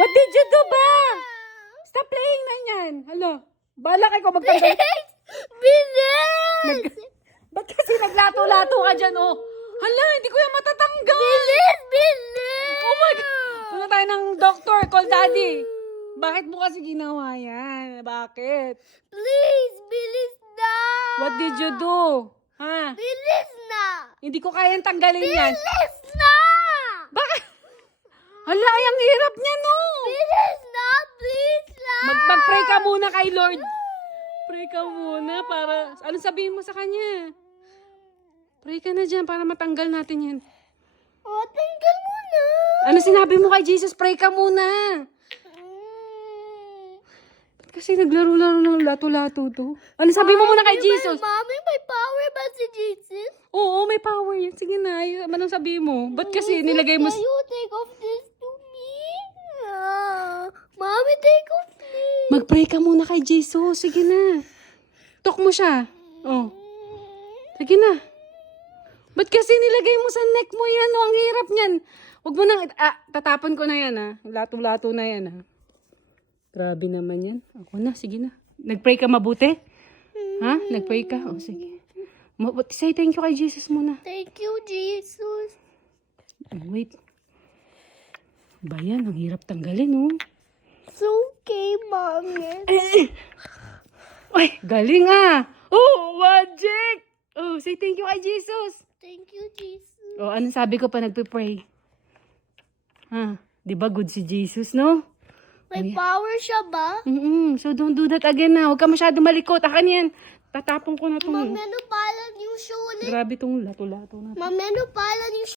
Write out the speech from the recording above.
What did you do ba? Stop playing na yan. Hala, bala kayo magtanggal. Bilis! Ba't kasi naglato-lato ka dyan, oh? Hala, hindi ko yan matatanggal. Bilis! Oh my God. Punta tayo ng doctor, call daddy. Bakit mo kasi ginawa yan? Bakit? Please, bilis na! What did you do? Ha? Bilis na! Hindi ko kayang tanggalin yan. Bilis na! Bakit? Hala, ay ang hirap niya, no? Bilis na! Please lang! Mag-pray ka muna kay Lord. Pray ka muna para... Anong sabihin mo sa kanya? Pray ka na dyan para matanggal natin yan. Oh, tanggal mo na! Ano sinabi mo kay Jesus? Pray ka muna. Ba't kasi naglaro-laro ng lato-lato to? Ano sabi mo muna kay Jesus? Mami, may power ba si Jesus? Oo, may power yan. Sige na, anong sabihin mo? Ba't kasi nilagay mo... Can you take off this to me? Mami, take off this. Mag-pray ka muna kay Jesus. Sige na. Talk mo siya. Oh. Sige na. Ba't kasi nilagay mo sa neck mo yan? Oh, ang hirap niyan. Huwag mo nang... tatapon ko na yan, ha. Lato-lato na yan, ha. Grabe naman yan. Ako na, sige na. Nag-pray ka mabuti? Ha? Nag-pray ka? Oh, sige. Say thank you kay Jesus muna. Thank you, Jesus. Wait. Ba yan? Ang hirap tanggalin, oh. It's okay, Mami. Ay, galing, ah. Oh, magic! Oh, say thank you kay Jesus. Thank you, Jesus. Oh, anong sabi ko pa nagpe-pray? Ha? Di ba good si Jesus, no? May power siya ba? So don't do that again na. Huwag ka masyado malikot. Akin yan. Tatapon ko na to. Mami, ano pala yung sulit? Grabe tong lato-lato na. Mami, ano pala yung